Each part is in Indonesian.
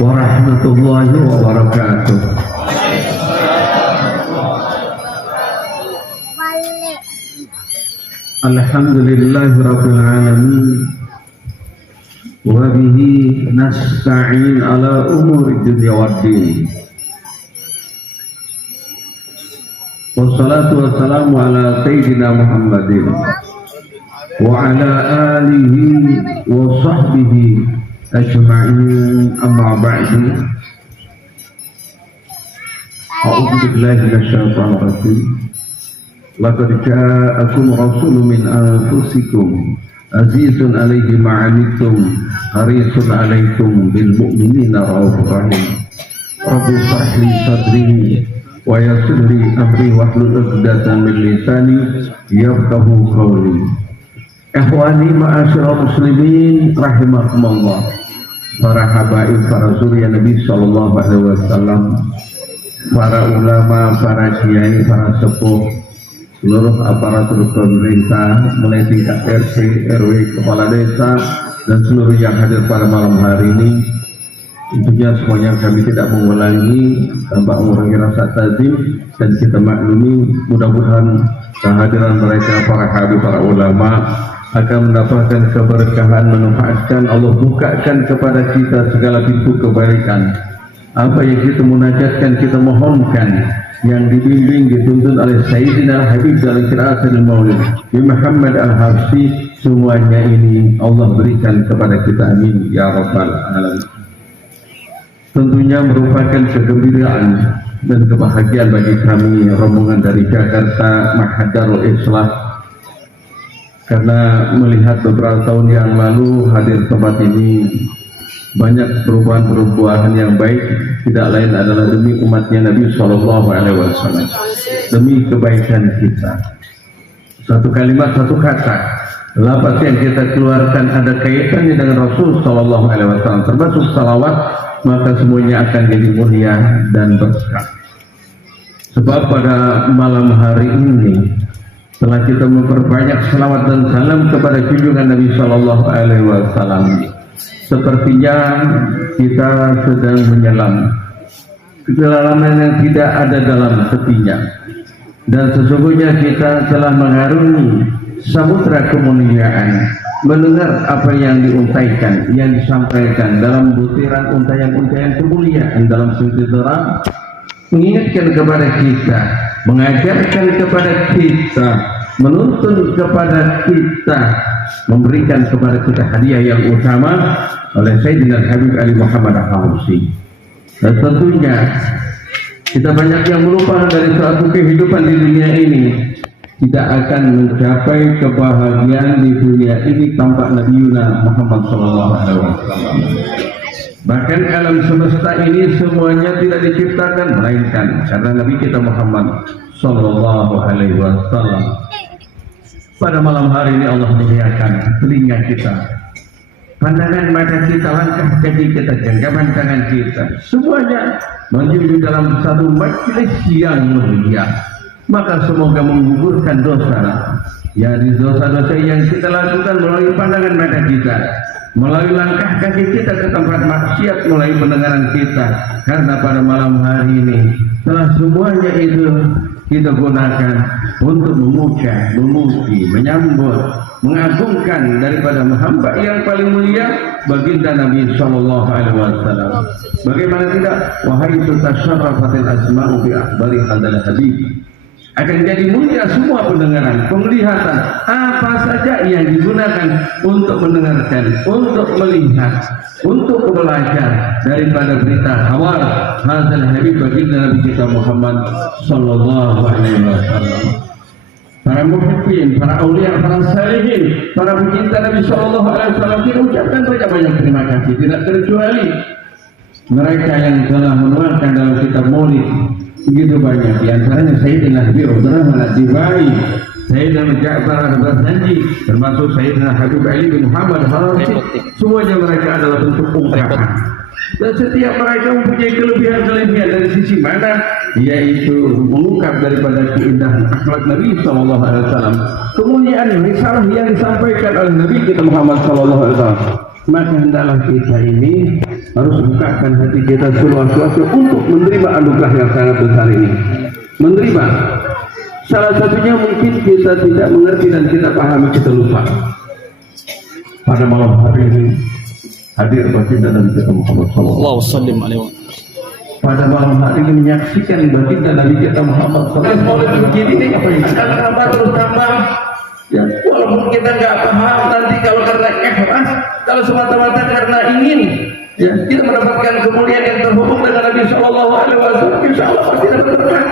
warahmatullahi wabarakatuh. Alhamdulillahirabbil alamin wa bihi nasta'in ala umuri dunya waddin. Wassalatu wassalamu ala sayyidina Muhammadin wa ala alihi wa sahbihi ajma'in, amma ba'du. A'udzu billahi minasyaitonir rajim. Laqad ja'akum rasulun min anfusikum azizun 'alaihi ma 'anittum harisun 'alaikum bil mu'minina raufur rahim. Rabbi shrah li sadri wa yassir li amri wahlul 'uqdatam min lisani yafqahu qawli. Ikhwani ma'asyiral muslimin rahimakumullah. Para habaib, para surya Nabi sallallahu alaihi wasallam, para ulama, para kiai, para sepuh, seluruh aparatur pemerintah, mulai tingkat RT, RW, kepala desa, dan seluruh yang hadir pada malam hari ini. Tentunya semuanya kami tidak mengulangi tanpa mengurangi rasa takzim, dan kita maklumi mudah-mudahan kehadiran mereka, para habib, para ulama, akan mendapatkan keberkahan, manfaatkan. Allah bukakan kepada kita segala pintu kebaikan. Apa yang kita munajatkan, kita mohonkan, yang dibimbing, dituntun oleh Sayyidina Habib dalam qiraatul Maulid Muhammad Al-Habsyi, semuanya ini Allah berikan kepada kita, amin ya rabbal alamin. Tentunya merupakan kegembiraan dan kebahagiaan bagi kami rombongan dari Jakarta Mahaddarul Islah, karena melihat beberapa tahun yang lalu hadir tempat ini banyak perubahan-perubahan yang baik, tidak lain adalah demi umatnya Nabi Shallallahu Alaihi Wasallam, demi kebaikan kita. Satu kalimat, satu kata, lafaz yang kita keluarkan ada kaitannya dengan Rasul Shallallahu Alaihi Wasallam, termasuk salawat, maka semuanya akan jadi mulia dan berkah. Sebab pada malam hari ini setelah kita memperbanyak salawat dan salam kepada junjungan Nabi Shallallahu Alaihi Wasallam, sepertinya kita sedang menyelam kedalaman yang tidak ada dalam tepinya, dan sesungguhnya kita telah mengarungi samudra kemuliaan, mendengar apa yang diuntaikan, yang disampaikan dalam butiran untayan-untayan kemuliaan dalam suri terang, mengingatkan kepada kita, mengajarkan kepada kita, menuntun kepada kita, memberikan kepada kita hadiah yang utama oleh Sayyidina Habib Ali Muhammad Al-Habsyi. Dan tentunya kita banyak yang melupakan dari suatu kehidupan di dunia ini, tidak akan mencapai kebahagiaan di dunia ini tanpa Nabi Muhammad SAW. Bahkan alam semesta ini semuanya tidak diciptakan melainkan karena Nabi kita Muhammad Sallallahu Alaihi Wasallam. Pada malam hari ini Allah menyediakan telinga kita, pandangan mata kita, langkah kaki kita, genggaman tangan kita, semuanya menuju dalam satu majelis yang mulia. Maka semoga menggugurkan dosa, yakni dosa-dosa yang kita lakukan melalui pandangan mata kita, melalui langkah kaki kita ke tempat maksiat, melalui pendengaran kita. Karena pada malam hari ini setelah semuanya itu kita gunakan untuk memuja, memuji, menyambut, mengagungkan daripada hamba yang paling mulia, baginda Nabi Sallallahu Alaihi Wasallam. Bagaimana tidak? Wahai tasyarrafatil asma'u bi akhbari hadzal habib. Akan jadi mulia semua pendengaran, penglihatan, apa saja yang digunakan untuk mendengarkan, untuk melihat, untuk belajar daripada berita hawar hadzal habib baginda Nabi kita Muhammad Sallallahu Alaihi Wasallam. Para muhibbin, para aulia, para salihin, para pecinta Nabi Sallallahu Alaihi Wasallam, kita ucapkan banyak terima kasih, tidak terkecuali mereka yang telah menuangkan dalam kitab Maulid begitu banyak, diantaranya Sayyidina Habib Abdurrahman Ad-Dibai, Sayyidina Ja'far Al-Barsanji, termasuk Sayyidina Habib Ali bin Muhammad Al-Habsyi. Semuanya mereka adalah bentuk ungkapan, dan setiap mereka mempunyai kelebihan-kelebihan dari sisi mana, yaitu mengungkap daripada keindahan akhlak Nabi Sallallahu Alaihi Wasallam, kemuliaan risalah yang disampaikan oleh Nabi kita Muhammad Sallallahu Alaihi Wasallam. Maka hendaklah kita ini harus bukakan hati kita seluas-luasnya untuk menerima anugerah yang sangat besar ini. Menerima. Salah satunya mungkin kita tidak mengerti dan kita pahami, kita lupa. Pada malam hari ini hadir baginda Nabi kita Muhammad SAW. Pada malam hari ini menyaksikan baginda Nabi kita Muhammad SAW. Mulai begini nih, akan tambah terus tambah. Ya, walaupun kita nggak paham nanti kalau karena ikhlas, kalau semata-mata karena ingin, ya, kita mendapatkan kemuliaan yang terhubung dengan Nabi Shallallahu Alaihi Wasallam, insya Allah pasti dapat berkah,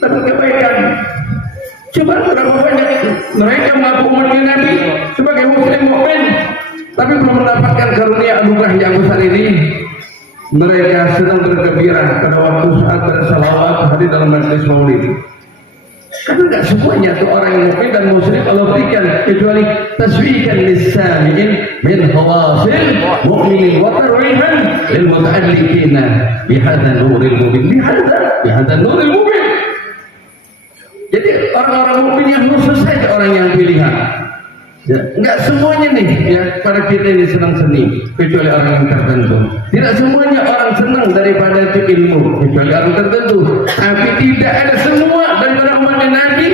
dapat kebaikan. Coba berapa banyak mereka mengaku umatnya Nabi sebagai muslim mukmin, tapi belum mendapatkan karunia anugerah yang besar ini. Mereka sedang bergembira pada waktu saat bersalawat hadir dalam majelis maulid. Karena nggak semuanya tuh orang yang mukmin dan muslim Allah berikan, kecuali taswikan lisami'in min hawasil mu'minin wa tarwihan lil muta'alliqina bihadza nuril mubin, bihadza nuril mubin. Jadi orang-orang mukmin yang khusus saja orang yang pilihan. Ya, enggak semuanya nih ya para kita ini senang seni, kecuali orang yang tertentu. Tidak semuanya orang senang daripada itu ilmu, kecuali orang tertentu. Tapi tidak ada semua daripada umatnya Nabi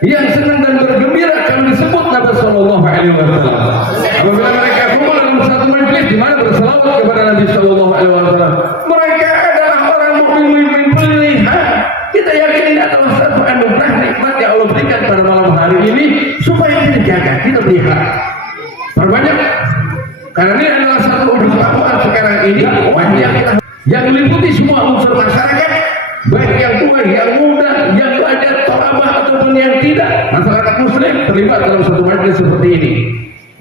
yang senang dan bergembira kalau disebut Nabi Sallallahu Alaihi Wasallam. Apabila mereka kumpul dalam satu majelis di mana berselawat kepada Nabi Sallallahu Alaihi Wasallam, mereka adalah orang mukmin pilihan. Kita yakin ini adalah satu anugerah nikmat yang Allah berikan pada malam hari ini supaya kita jaga, kita lihat perbanyak, karena ini adalah satu urusan sekarang ini yang meliputi semua unsur masyarakat, baik yang tua, yang muda, yang pelajar, tolabah ataupun yang tidak, masyarakat muslim terlibat dalam satu majelis seperti ini.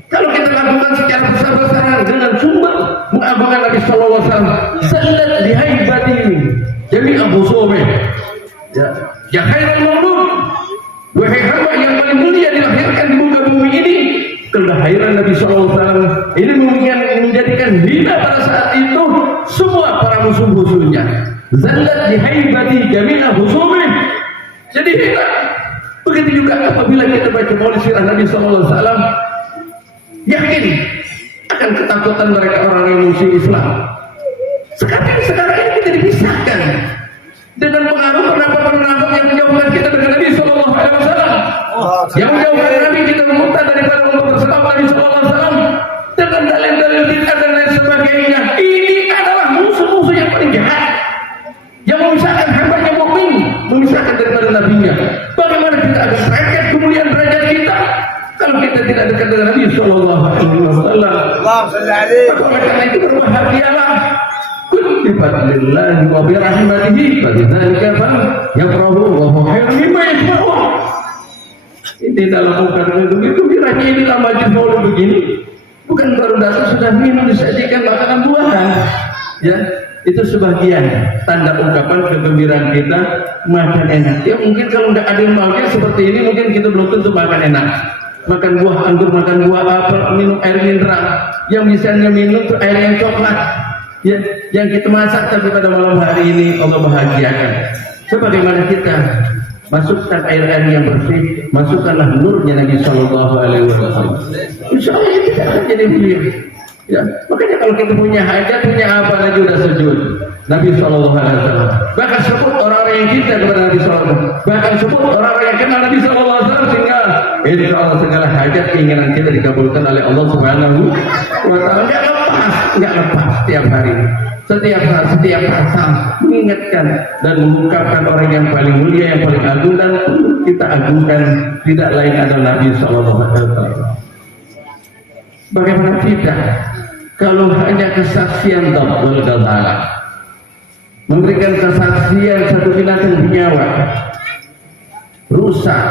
Kalau kita lakukan secara besar-besaran dengan sumber mengagungkan Nabi Sallallahu Alaihi Wasallam, sanad dihaibati jadi Abu Sobe. Ya khairal maulud, wahai hamba yang paling mulia dilahirkan di muka bumi ini, kelahiran Nabi SAW ini menjadikan hina pada saat itu semua para musuh-musuhnya. Zallat dihaibati jami'a husumi, jadi hina. Begitu juga apabila kita baca maulid sirah Nabi SAW, yakin akan ketakutan mereka orang yang musuh Islam. Sekarang ini kita dipisahkan dengan pengaruh pendapat yang menjauhkan kita dengan Nabi Sallallahu Alaihi Wasallam, yang menjauhkan Nabi kita memutar daripada untuk berselawat Nabi Sallallahu Alaihi Wasallam dengan dalil-dalil bid'ah dan lain sebagainya. Ini adalah musuh-musuh yang paling jahat, yang memisahkan hambanya mukmin, memisahkan daripada nabinya. Bagaimana kita akan derajat kemuliaan derajat kita kalau kita tidak dekat dengan Nabi Sallallahu Alaihi Wasallam? Oleh karena itu berbahagialah bifadlillahi wa birahmatihi fadzalika yafrahu wa huwa khairun mimma yajma'un. Ini dalam ungkapan begitu kiranya ini majelis maulid begini bukan baru datang sudah minum disajikan makanan buahan, ya itu sebagian tanda ungkapan kegembiraan kita makan enak. Ya mungkin kalau nggak ada yang makan seperti ini mungkin kita belum tentu makan enak. Makan buah anggur, makan buah apel, minum air mineral, yang bisanya minum tuh air yang coklat. Ya, yang kita masak tapi pada malam hari ini Allah bahagiakan. Sebagaimana kita masukkan air-air yang bersih, masukkanlah nurnya Nabi Sallallahu Alaihi Wasallam. Insya Allah itu tidak akan jadi beliau. Ya, makanya kalau kita punya hajat, punya apa lagi udah sujud Nabi Sallallahu Alaihi Wasallam. Bahkan sebut orang-orang yang cinta kepada Nabi Sallallahu Alaihi Wasallam. Bahkan sebut orang-orang yang kenal Nabi Sallallahu Alaihi Wasallam sehingga insya Allah segala hajat keinginan kita dikabulkan oleh Allah Subhanahu wa Taala. Enggak lepas setiap hari, setiap saat, setiap saat mengingatkan dan mengungkapkan orang yang paling mulia, yang paling agung, dan kita agungkan tidak lain adalah Nabi Sallallahu Alaihi Wasallam. Bagaimana tidak kalau hanya kesaksian Dabul Ghazala memberikan kesaksian satu binatang bernyawa rusak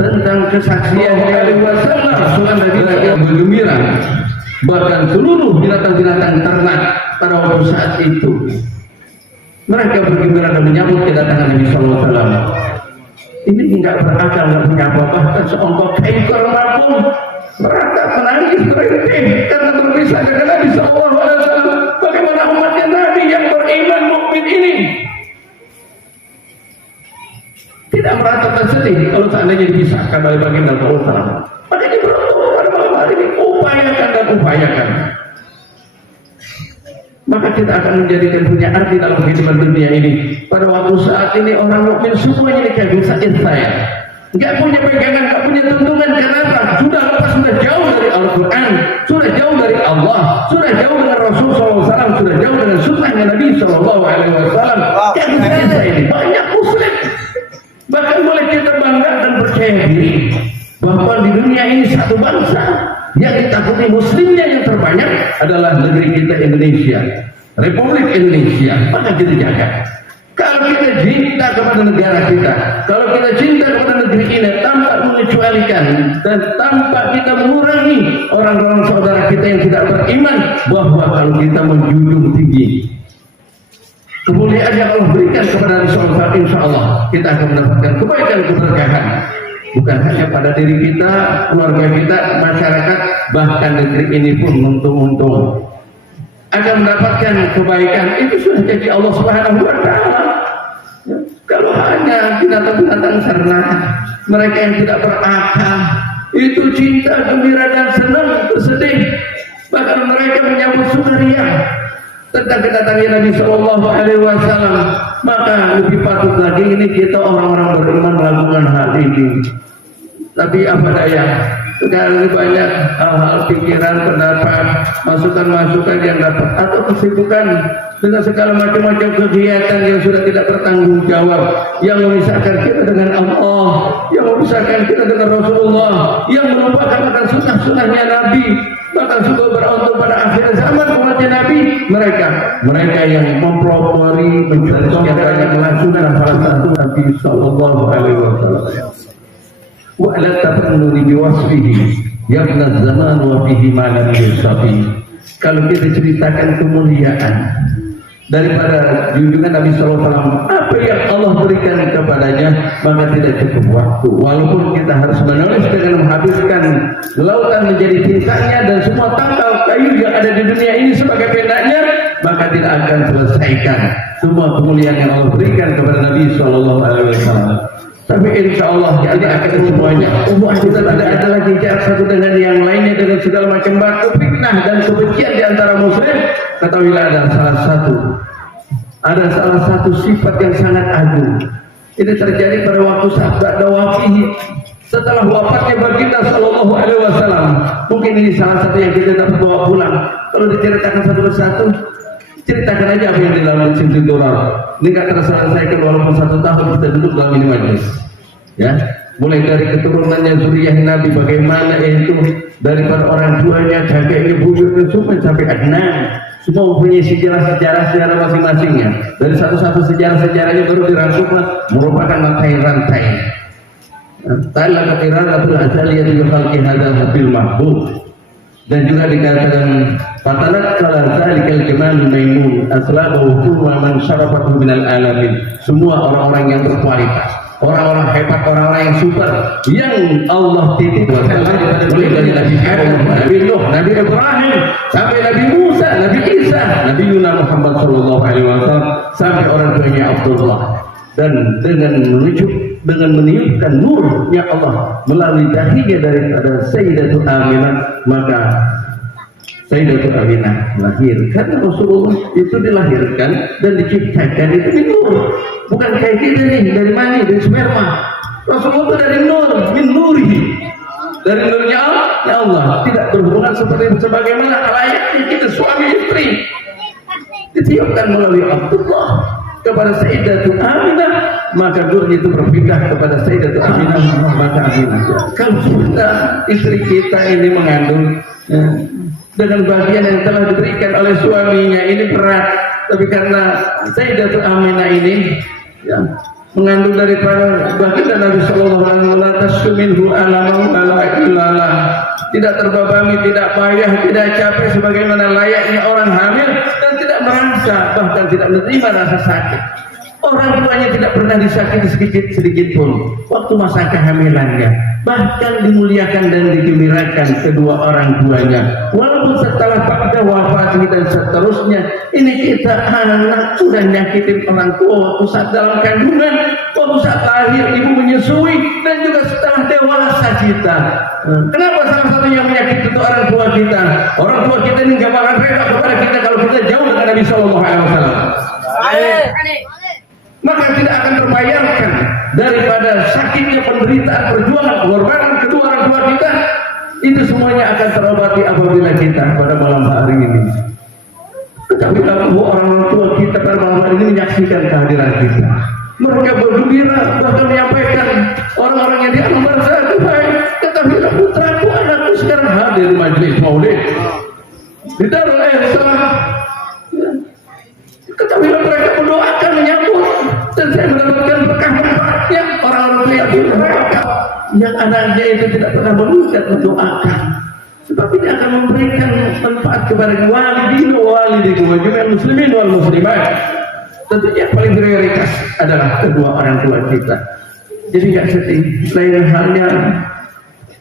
tentang kesaksian Nabi Wasallam, Rasulullah Nabi yang bergembira, bahkan seluruh binatang-binatang ternak pada waktu saat itu mereka bergembira dan menyambut kedatangan Nabi Sallallahu Alaihi Wasallam. Ini tidak berakal, tidak punya apa-apa. Bahkan seonggok ekor rabun mereka menangis berhenti karena berpisah dengan Nabi Sallallahu Alaihi Wasallam. Bagaimana umatnya Nabi yang beriman mukmin ini tidak merasa tersedih kalau seandainya dipisahkan oleh baginda Sallallahu Alaihi Wasallam? Makanya beruntung pada malam hari ini upayakan dan upayakan. maka kita akan menjadikan punya arti dalam kehidupan dunia ini. Pada waktu saat ini orang mukmin semuanya dikagum saya, nggak punya pegangan, nggak punya tuntunan. Kenapa? Sudah jauh dari Al-Quran, sudah jauh dari Allah, sudah jauh dengan Rasul SAW, sudah jauh dengan sunnahnya Nabi SAW. Kagum saya ini banyak muslim. Bahkan boleh kita bangga dan percaya diri bahwa di dunia ini satu bangsa yang ditakuti muslimnya yang terbanyak adalah negeri kita Indonesia, Republik Indonesia. Maka kita jaga. Kalau kita cinta kepada negara kita, kalau kita cinta kepada negeri ini tanpa mengecualikan dan tanpa kita mengurangi orang-orang saudara kita yang tidak beriman, bahwa kalau kita menjunjung tinggi kemuliaan yang Allah berikan kepada Rasulullah, insya Allah kita akan mendapatkan kebaikan keberkahan. Bukan hanya pada diri kita, keluarga kita, masyarakat, bahkan negeri ini pun untung-untung akan mendapatkan kebaikan. Itu sudah jadi Allah Subhanahu wa Ta'ala. Kalau hanya binatang-binatang ternak, mereka yang tidak berakal, itu cinta, gembira dan senang, bersedih, bahkan mereka menyambut sukaria tentang kedatangan Nabi Sallallahu Alaihi Wasallam. Maka lebih patut lagi ini kita orang-orang beriman melakukan hal ini. Tapi apa daya, sekarang banyak hal-hal pikiran, pendapat, masukan-masukan yang dapat atau kesibukan dengan segala macam-macam kegiatan yang sudah tidak bertanggung jawab, yang memisahkan kita dengan Allah, yang memisahkan kita dengan Rasulullah, yang melupakan akan sunnah-sunnahnya Nabi, bahkan sudah beruntung pada akhir zaman umatnya Nabi. Mereka yang mempelopori, mencontohkan dan melakukan salah satu Nabi Sallallahu Alaihi Wasallam. Wa'ala tafannu biwasfihi yabna zaman wa fihi ma lam yusafi. Kalau kita ceritakan kemuliaan daripada junjungan Nabi sallallahu alaihi wasallam, apa yang Allah berikan kepadanya, maka tidak cukup waktu. Walaupun kita harus menulis dengan menghabiskan lautan menjadi tintanya dan semua tangkal kayu yang ada di dunia ini sebagai pendaknya, maka tidak akan selesaikan semua kemuliaan yang Allah berikan kepada Nabi sallallahu alaihi wasallam. Tapi insya Allah kita akan semuanya. Umat kita tidak ada lagi jarak satu dengan yang lainnya dengan segala macam batu fitnah dan kebencian di antara muslim. Ketahuilah ada salah satu sifat yang sangat agung. Ini terjadi pada waktu sahabat wafihi, setelah wafatnya baginda Sallallahu Alaihi Wasallam. Mungkin ini salah satu yang kita dapat bawa pulang. Kalau diceritakan satu persatu, ceritakan aja apa yang dilalui Sinti Durar. Ini gak terselesaikan walaupun 1 tahun kita duduk dalam ini majelis. Ya, mulai dari keturunannya zuriyah Nabi, bagaimana itu daripada orang tuanya, kakeknya, buyutnya, sampai Adnan, semua mempunyai sejarah masing-masingnya. Dari satu-satu sejarahnya baru dirangkumkan merupakan rantai-rantai. Ta'ala katiranatul azaliyah juga khalqi hadal habil mahbub. Dan juga dikatakan fatalat kala zalikal jamal maimun aslabahu kullu man syarafatu minal alamin. Semua orang-orang yang berkualitas, orang-orang hebat, orang-orang yang super, yang Allah titip mulai dari Nabi Adam, Nabi Nuh, Nabi Ibrahim, sampai Nabi Musa, Nabi Isa, Nabi Yunus Muhammad sallallahu alaihi wasallam, sampai orang tuanya Abdullah. Dan dengan meniupkan nurnya Allah melalui dahinya daripada Sayyidatul Aminah, maka Sayyidatul Aminah lahir. Karena Rasulullah itu dilahirkan dan diciptakan itu min nur, bukan kayak kita nih dari mani, dari sperma. Rasulullah itu dari nur, min nurihi, dari nurnya Allah. Ya Allah, tidak berhubungan seperti sebagaimana layaknya kita suami istri. Ditiupkan melalui Abdullah kepada Sayyidatul Aminah, maka nurnya itu berpindah kepada Sayyidatul Aminah, maka Aminah. Kalau sudah istri kita ini mengandung dengan bagian yang telah diberikan oleh suaminya ini berat, tapi karena Sayyidatul Aminah ini mengandung daripada baginda Nabi Sallallahu Alaihi Wasallam, tidak terbebani, tidak payah, tidak capek sebagaimana layaknya orang hamil, dan tidak merasa, bahkan tidak menerima rasa sakit. Orang tuanya tidak pernah disakiti sedikit pun waktu masa kehamilannya, bahkan dimuliakan dan digembirakan kedua orang tuanya. Walaupun setelah pada wafatnya dan seterusnya, ini kita anak sudah nyakitin orang tua waktu saat dalam kandungan, waktu saat lahir ibu menyusui, dan juga setelah dewasa kita. Kenapa salah satu yang menyakiti itu orang tua kita? Orang tua kita ini gak bakal rela kepada kita kalau kita jauh dengan Nabi Shallallahu Alaihi Wasallam. Maka tidak akan terbayarkan daripada sakitnya penderitaan perjuangan pengorbanan kedua orang tua kita, itu semuanya akan terobati apabila kita pada malam hari ini. Tetapi kalau orang tua kita pada malam hari ini menyaksikan kehadiran kita, mereka bergembira, bahkan menyampaikan orang-orang yang di alam barzah, ketahuilah putraku, anakku sekarang hadir di majelis maulid di Darul Ihsan. Ketahuilah mereka mendoakan, menyambut, dan saya mendapatkan berkah-berkahnya orang-orang tua yang mereka yang anaknya itu tidak pernah mengucap mendoakan, tetapi dia akan memberikan manfaat kepada walidina walidikum wa jami'al muslimin wal muslimat. Tentunya yang paling prioritas adalah kedua orang tua kita. Jadi nggak sedih. Lain halnya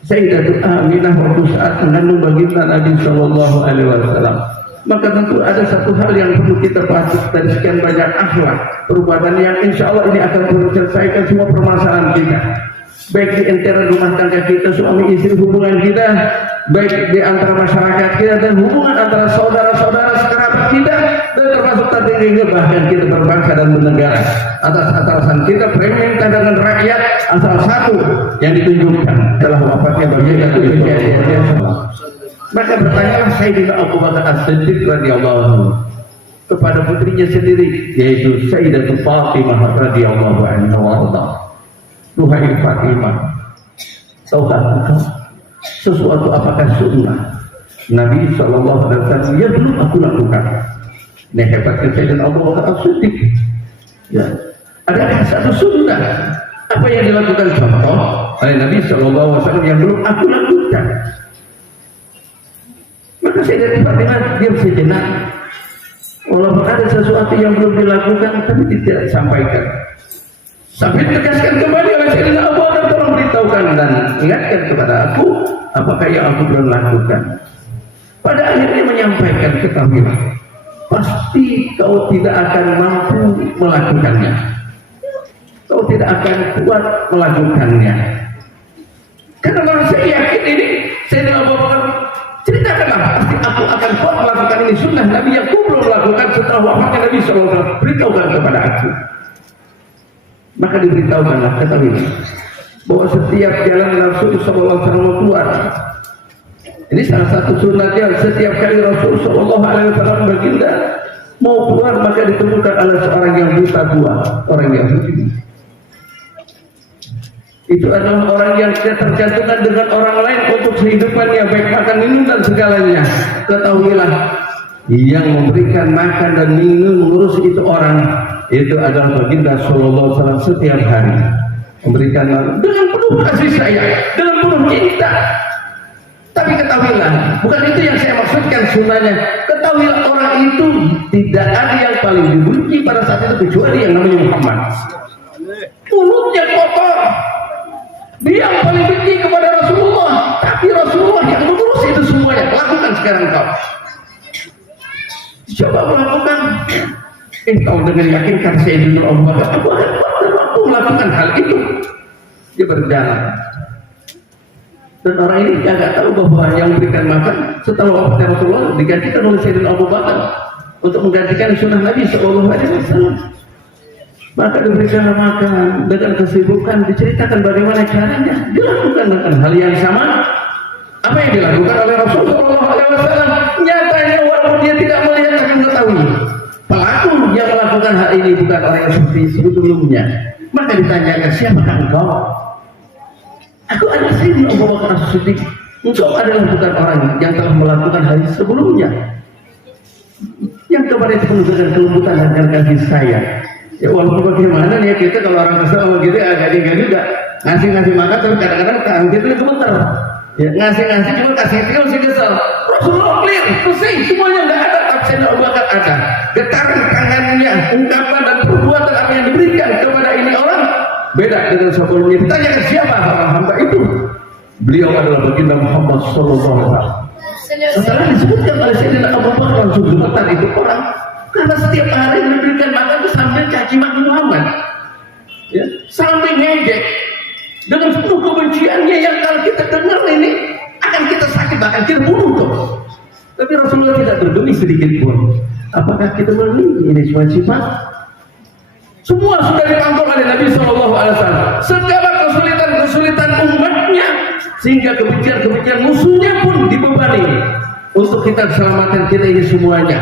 Sayyidatul Aminah waktu saat mengandung baginda Nabi Shallallahu Alaihi Wasallam. Maka tentu ada satu hal yang perlu kita patut dari sekian banyak akhlak perbuatan yang insya Allah ini akan menyelesaikan semua permasalahan kita, baik di antara rumah tangga kita, suami istri, hubungan kita, baik di antara masyarakat kita, dan hubungan antara saudara-saudara sekerabat kita, dan termasuk tadi juga bahkan kita berbangsa dan bernegara. Atas atasan kita pemerintah dengan rakyat, asal satu yang ditunjukkan adalah wafatnya baginda Nabi. Maka bertanyalah Sayyidina Abu Bakar As-Siddiq radhiyallahu anhu kepada putrinya sendiri, yaitu Sayyidatul Fatimah radhiyallahu anha. Tuhai Fatimah, tahukah engkau sesuatu apakah sunnah Nabi Shallallahu Alaihi Wasallam yang belum aku lakukan? Ini hebatnya Sayyidina Abu Bakar As-Siddiq. Ya, ada satu sunnah apa yang dilakukan contoh oleh Nabi Shallallahu Alaihi Wasallam yang belum aku lakukan. Maka Sayyidatul Fatimah diam sejenak. Walaupun ada sesuatu yang belum dilakukan, tapi tidak disampaikan. Sampai ditegaskan kembali oleh Sayyidina Abu Bakar, tolong beritahukan dan ingatkan kepada aku apakah yang aku belum lakukan. Pada akhirnya menyampaikan, ketahuilah, pasti kau tidak akan mampu melakukannya. Kau tidak akan kuat melakukannya. Karena kalau saya yakin ini, Sayyidina Abu Bakar ceritakanlah, pasti aku akan kuat melakukan ini. Sunnah Nabi yang aku belum lakukan setelah wafatnya Nabi SAW, beritahukan kepada aku. Maka diberitahukanlah, ketahuilah bahwa setiap jalan Rasul Sallallahu Alaihi Wasallam keluar. Ini salah satu sunnahnya, setiap kali Rasul Sallallahu Alaihi Wasallam baginda mau keluar, maka ditemukan oleh seorang yang buta tua, orang yang begini. Itu adalah orang yang tergantungan dengan orang lain untuk kehidupannya, baik makan, minum dan segalanya. Ketahuilah, yang memberikan makan dan minum, mengurus itu orang, itu adalah baginda Sallallahu Alaihi Wasallam setiap hari. Memberikan dengan penuh kasih sayang, dengan penuh cinta. Tapi ketahuilah, bukan itu yang saya maksudkan sunnahnya. Ketahuilah orang itu tidak ada yang paling dibenci pada saat itu kecuali yang namanya Muhammad. Mulutnya kotor, dia yang paling benci kepada Rasulullah, tapi Rasulullah yang mengurus itu semuanya. Lakukan sekarang kau. Coba melakukan. Kau dengan yakin kan Sayyidina Abu Bakar, aku akan mampu melakukan hal itu. Dia berjalan. Dan orang ini agak tahu bahwa yang memberikan makan setelah wafatnya Rasulullah digantikan oleh Sayyidina Abu Bakar untuk menggantikan sunnah Nabi Sallallahu Alaihi Wasallam. Maka diberikan makan dengan kesibukan, diceritakan bagaimana caranya dilakukan dengan hal yang sama. Apa yang dilakukan oleh Rasulullah Sallallahu Alaihi Wasallam? Nyatanya walaupun dia tidak melihat, tapi mengetahui pelaku yang melakukan hal ini bukan orang yang seperti sebelumnya. Maka ditanyakan, siapakah engkau? Aku adalah Sayyidina Abu Bakar As-Siddiq. Engkau adalah bukan orang yang telah melakukan hal sebelumnya. Yang kepada itu penuh dengan kelembutan dan kasih sayang. Ya walaupun bagaimana ya kita kalau orang kesel sama gitu agak juga ngasih makan, tapi kadang-kadang tangan kita gemeter. Ya ngasih cuma kasih tinggal si kesel. Rasulullah clear, bersih, semuanya nggak ada, tapi Sayyidina Abu Bakar ada. Getaran tangannya, ungkapan dan perbuatan apa yang diberikan kepada ini orang beda dengan sebelumnya. Ditanyakan siapa orang hamba itu? Beliau adalah baginda Muhammad Sallallahu Alaihi Wasallam. Setelah disebutkan oleh Sayyidina Abu Bakar, langsung gemetar itu orang. Karena setiap hari memberikan makan itu sambil caci maki Muhammad, ya, sambil ngejek dengan penuh kebenciannya yang kalau kita dengar ini akan kita sakit, bahkan kita bunuh tuh. Tapi Rasulullah tidak berdemi sedikit pun. Apakah kita memiliki ini semua sifat? Semua sudah dipantau oleh Nabi SAW. Segala kesulitan umatnya, sehingga kebencian musuhnya pun dibebani untuk kita keselamatan kita ini semuanya.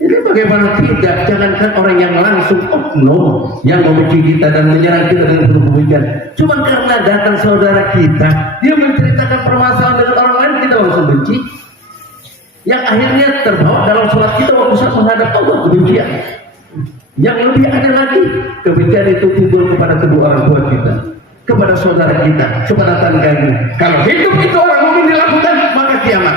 Jadi bagaimana tidak? Jangankan orang yang langsung oknum yang membenci kita dan menyerang kita dengan kebencian. Cuma karena datang saudara kita, dia menceritakan permasalahan dengan orang lain, kita langsung benci. Yang akhirnya terbawa dalam sholat kita waktu saat menghadap Allah kebencian. Yang lebih ada lagi, kebencian itu timbul kepada kedua orang tua kita, kepada saudara kita, kepada tetangganya. Kalau hidup itu orang mukmin dilakukan, maka kiamat.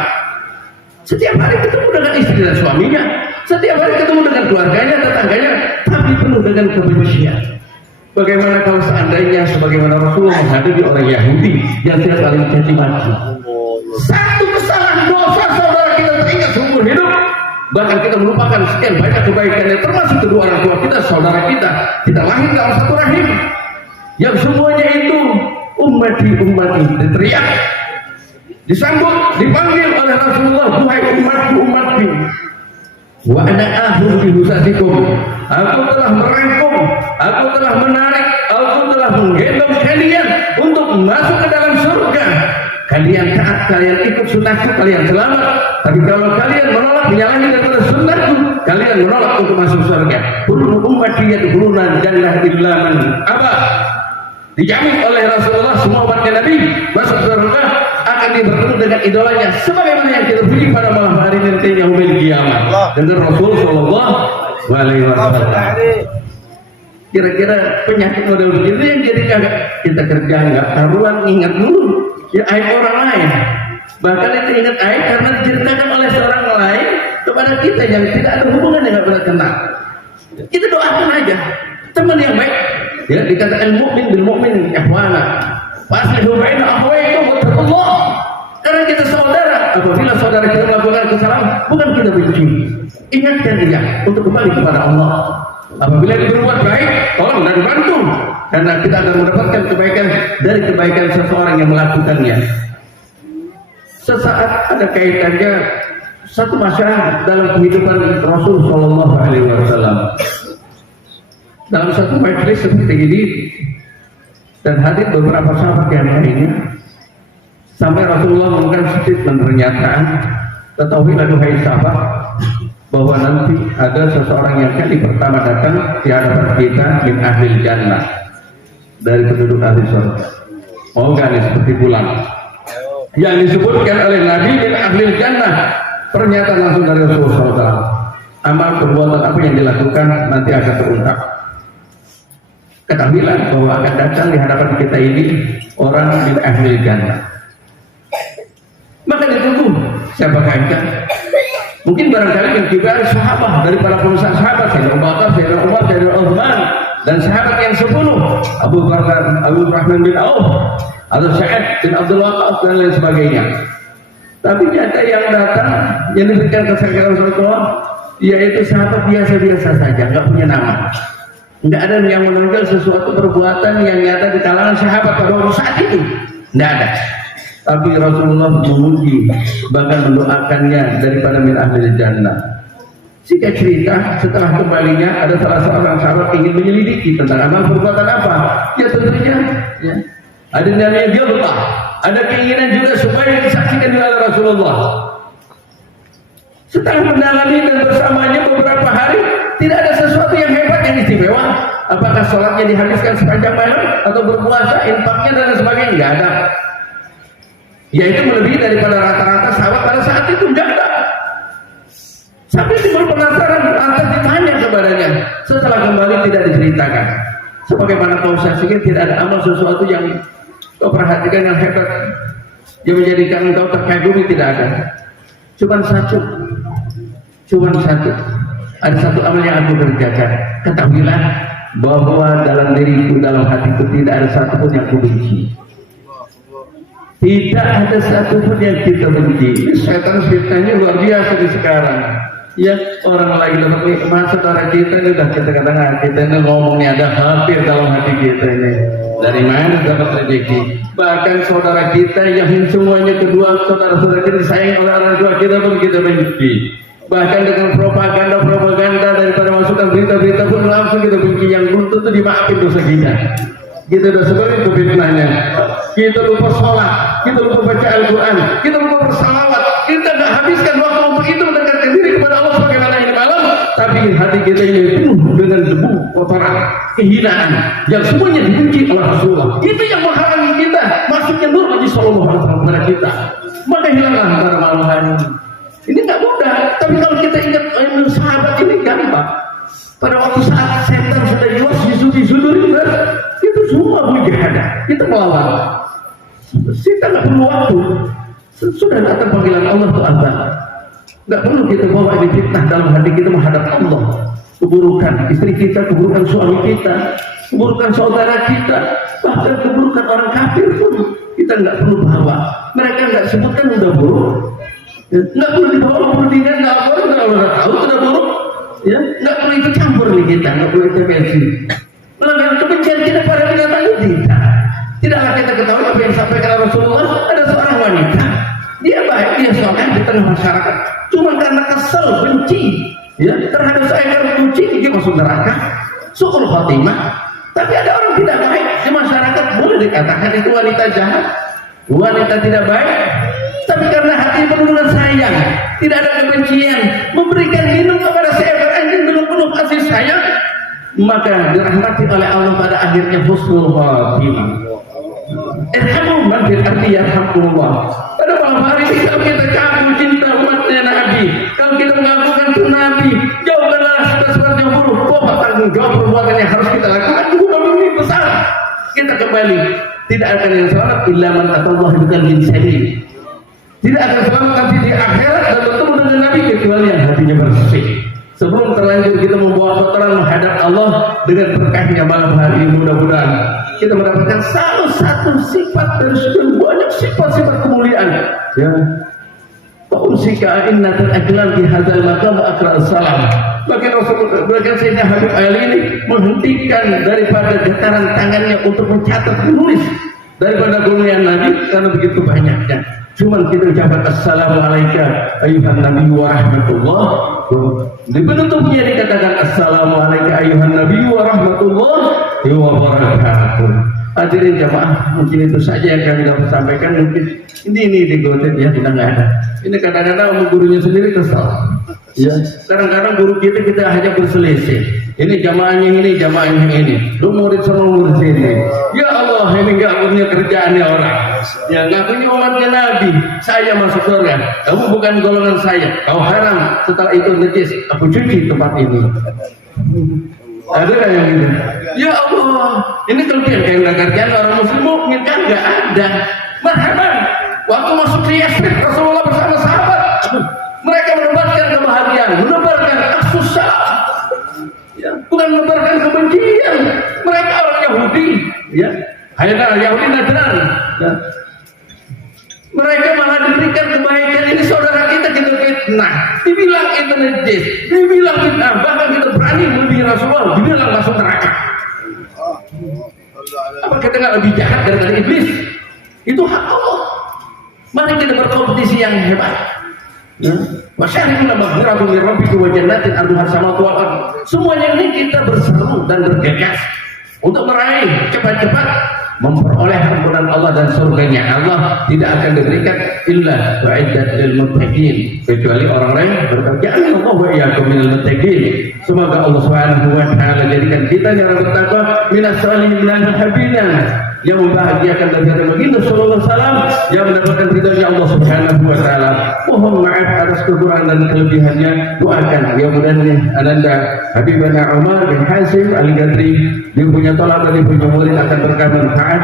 Setiap hari ketemu dengan istri dan suaminya, setiap hari ketemu dengan keluarganya, tetangganya, tapi penuh dengan kebencian. Bagaimana kalau seandainya sebagaimana Rasulullah menghadapi orang Yahudi yang tidak saling caci maki? Satu kesalahan dosa saudara kita teringat seumur hidup, bahkan kita melupakan sekian banyak kebaikannya, termasuk kedua orang tua kita, saudara kita lahir dalam satu rahim, yang semuanya itu ummati teriak, disambut, dipanggil oleh Rasulullah, wahai umatku, wa ana ahur bi husatikum, aku telah merangkum, aku telah menarik, aku telah menggendong kalian untuk masuk ke dalam surga. Kalian taat, kalian ikut sunnahku, kalian selamat. Tapi kalau kalian menolak menyalahi daripada sunnahku, kalian menolak untuk masuk surga. Kullu ummati yadkhuluna jannah illa man aba. Dijamin oleh Rasulullah semua umatnya Nabi masuk surga akan bertemu dengan idolanya, sebagaimana yang kita puji pada malam hari nanti yaumil kiamat dengan Rasul sallallahu alaihi wasallam. Kira-kira penyakit model begitu yang jadi kagak kita kerja nggak karuan, ingat dulu ya aib orang lain, bahkan itu ingat aib karena diceritakan oleh seorang lain kepada kita yang tidak ada hubungan dengan kita kenal. Kita doakan aja teman yang baik, ya dikatakan mukmin bil mukmin ikhwana faslihu baina akhawaykum wattaqullah. Karena kita saudara, apabila saudara kita melakukan kesalahan, bukan kita benci, ingatkan dia untuk kembali kepada Allah. Apabila dia berbuat baik, tolong dan bantu, karena kita akan mendapatkan kebaikan dari kebaikan seseorang yang melakukannya. Sesaat ada kaitannya satu masalah dalam kehidupan Rasul Shallallahu Alaihi Wasallam. Dalam satu majelis seperti ini dan hadir beberapa sahabat yang lainnya, sampai Rasulullah memberikan statement pernyataan, ketahuilah duhai sahabat bahwa nanti ada seseorang yang kali pertama datang di hadapan kita min ahli jannah, dari penduduk ahli surga. Mau nggak nih seperti bulan yang disebutkan oleh Nabi min ahli jannah? Pernyataan langsung dari Rasulullah. Amal perbuatan apa yang dilakukan nanti akan terungkap. Ketahuilah bahwa akan datang di hadapan kita ini orang min ahli jannah. Maka ditunggu siapa kaitan? Mungkin barangkali yang juga sahabat dari para pengusaha sahabat, Sayyidina Abu Bakar, Sayyidina Umar, Sayyidina Uthman, dan sahabat yang 10, Abu Bakar, Abu Rahman bin Auf, atau Sa'id bin Abdul Waqqas dan lain sebagainya. Tapi nyata yang datang yang diberikan kesaksian Rasulullah yaitu sahabat biasa-biasa saja, nggak punya nama. Nggak ada yang menonjol sesuatu perbuatan yang nyata di kalangan sahabat pada waktu saat itu, nggak ada. Tapi Rasulullah memuji bahkan mendoakannya daripada min ahli jannah. Singkat cerita, setelah kembalinya ada salah seorang sahabat ingin menyelidiki tentang amal perbuatan apa. Ya tentunya ya, ada namanya dia lupa. Ada keinginan juga supaya disaksikan oleh Rasulullah. Setelah mendalami dan bersamanya beberapa hari, tidak ada sesuatu yang hebat yang istimewa. Apakah sholatnya dihabiskan sepanjang malam atau berpuasa, infaknya dan sebagainya, nggak ada. Yaitu melebihi daripada rata-rata sahabat pada saat itu, enggak ada. Sampai timbul penasaran, lantas ditanya kepadanya. Setelah kembali tidak diceritakan. Sebagaimana kau saksikan, tidak ada amal sesuatu yang kau perhatikan yang hebat, yang menjadikan engkau terkagumi, tidak ada. Cuma satu. Ada satu amal yang aku kerjakan. Ketahuilah bahwa dalam diriku, dalam hatiku tidak ada satupun yang aku benci. Tidak ada satupun yang kita benci. Setan fitnahnya luar biasa di sekarang. Ya orang lagi dapat nikmat, saudara kita ini udah kita katakan kita ini ngomongnya ada hampir dalam hati kita ini. Dari mana dapat rezeki? Bahkan saudara kita yang semuanya kedua saudara-saudara kita disayang oleh orang tua kita pun kita benci. Bahkan dengan propaganda daripada masukan berita-berita pun langsung kita benci, yang belum tentu dimaafin dosa kita. Kita udah seperti itu fitnahnya. Kita lupa sholat, kita lupa baca Al-Quran, kita lupa bersalawat, kita nggak habiskan waktu untuk itu mendekatkan diri kepada Allah sebagaimana ini malam. Tapi hati kita ini penuh dengan debu, kotoran, kehinaan yang semuanya dibenci oleh Rasulullah. Itu yang menghalangi kita masuknya nur Nabi Sallallahu Alaihi Wasallam kepada kita. Maka hilanglah pada malam hari ini. Ini nggak mudah, tapi kalau kita ingat sahabat ini gampang. Pada waktu saat setan sudah jelas disuduri, itu semua mujahadah, kita melawan. Kita nggak perlu waktu, sudah datang panggilan Allah tuh azan. Nggak perlu kita bawa ini fitnah dalam hati kita menghadap Allah. Keburukan istri kita, keburukan suami kita, keburukan saudara kita, bahkan keburukan orang kafir pun kita nggak perlu bawa. Mereka nggak sebutkan udah buruk. Nggak perlu dibawa perundingan, nggak perlu tahu sudah buruk, ya nggak perlu ikut campur nih kita, nggak perlu intervensi. Melanggar kebencian kita pada binatang itu tidaklah kita ketahui apa yang disampaikan Rasulullah. Ada seorang wanita, dia baik, dia soleh di tengah masyarakat, cuma karena kesel, benci, ya terhadap seekor kucing dia masuk neraka, suul khotimah. Tapi ada orang tidak baik di masyarakat, boleh dikatakan itu wanita jahat, wanita tidak baik. Tapi karena hati penuh dengan sayang, tidak ada kebencian, memberikan minum kepada seekor anjing dengan penuh kasih sayang, maka dirahmati oleh Allah pada akhirnya husnul khotimah. Irhamu man fil ardi yarhamkumullah. Pada malam hari ini kalau kita kagum cinta umatnya Nabi, kalau kita mengagungkan tuh Nabi, jauhkanlah sesuatu yang buruk. Bahwa tanggung jawab perbuatan yang harus kita lakukan juga lebih besar. Kita kembali, tidak akan yang sholat illa man atallah biqalbin salim. Tidak akan selamat nanti di akhirat dan bertemu dengan Nabi kecuali yang hatinya bersih. Sebelum terlanjur kita membawa kotoran menghadap Allah dengan berkahnya malam hari ini, mudah-mudahan kita mendapatkan salah satu sifat dari sekian banyak sifat-sifat kemuliaan. Ya, Usika innatul ajlan di hadzal maqam aqra salam. Bahkan Rasulullah bahkan Sayyidina Habib Ali ini menghentikan daripada getaran tangannya untuk mencatat menulis daripada kemuliaan Nabi karena begitu banyaknya. Cuman kita ucapkan assalamualaikum ayuhan nabi wa rahmatullah. Di penutupnya dikatakan assalamualaikum ayuhan nabi wa rahmatullah wa barakatuh. Hadirin jamaah, mungkin itu saja yang kami dapat sampaikan. Mungkin ini digotip ya, kita nggak ada. Ini kadang-kadang gurunya sendiri kesal. Ya, kadang-kadang guru kita hanya berselisih. Ini jamaahnya ini. Lu murid sama murid ini. Ya Allah, ini nggak punya kerjaannya orang. Ya nggak punya umatnya Nabi. Saya masuk surga. Kamu bukan golongan saya. Kau haram. Setelah itu najis. Aku cuci tempat ini. Ada yang gitu. Ya Allah, ini kelebihan kayak udah kerjaan orang muslim mukmin kan nggak ada. Marhaban. Waktu masuk ke Yasrib Rasulullah bersama sahabat, mereka menebarkan kebahagiaan, menebarkan susah, ya, bukan menebarkan kebencian. Mereka orang Yahudi, ya, hanya Yahudi Najran. Ya. Mereka malah diberikan kebaikan. Ini saudara kita fitnah, dibilang itu najis, dibilang fitnah, bahkan kita berani melebihi Rasulullah, dibilang langsung neraka. Apa kita nggak lebih jahat dari iblis? Itu hak Allah. Mari kita berkompetisi yang hebat. Masyarakat maghfiratu min rabbikum wa jannatin arduha samawati wal ardh. Semuanya ini kita berseru dan bergegas untuk meraih cepat-cepat memperoleh ampunan Allah dan surganya. Allah tidak akan diberikan illa wa'iddat lil muttaqin, kecuali orang-orang yang berkerjaan. Allah wa iyyakum minal muttaqin. Semoga Allah Subhanahu wa taala jadikan kita yang bertakwa minas salihin lan habina, yang membahagiakan dari baginda sallallahu alaihi wasallam, yang mendapatkan ridhonya Allah Subhanahu wa taala. Mohon maaf atas kekurangan dan kelebihannya. Doakan ya mudah-mudahan Ananda Habibana Umar bin Hasim Al-Gadri, dia punya tolak dan dia punya murid akan berkah manfaat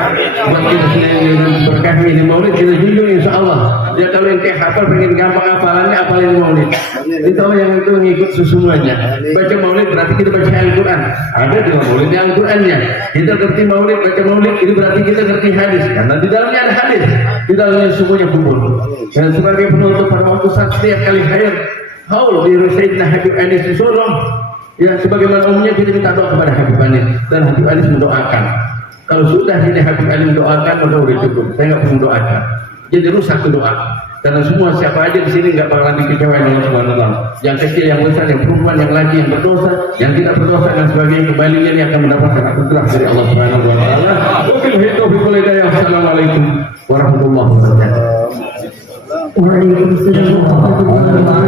buat kita sendiri. Berkah ini maulid kita junjung insyaallah. Dia kalau yang kayak hafal pengen gampang hafalannya, apalin maulid. Itu yang itu ngikut semuanya. Baca maulid berarti kita baca Al-Quran. Ada di maulidnya Al-Qurannya. Kita ngerti maulid, baca maulid itu berarti kita ngerti hadis, karena di dalamnya ada hadis, di dalamnya semuanya kumpul. Dan sebagai penutup pada waktu saat setiap kali hadir haul di Sayyidina Habib Anis disuruh, ya sebagaimana umumnya kita minta doa kepada Habib Anis, dan Habib Anis mendoakan. Kalau sudah ini Habib Anis mendoakan, maka sudah cukup. Saya nggak perlu doakan. Jadi rusak doa. Karena semua siapa aja di sini nggak bakalan dikecewain Allah Subhanahu wa taala. Yang kecil, yang besar, yang perempuan, yang laki, yang berdosa, yang tidak berdosa dan sebagainya, kembalinya dia akan mendapatkan anugerah dari Allah Subhanahu wa taala. Assalamualaikum warahmatullahi wabarakatuh. Waalaikumsalam warahmatullahi wabarakatuh.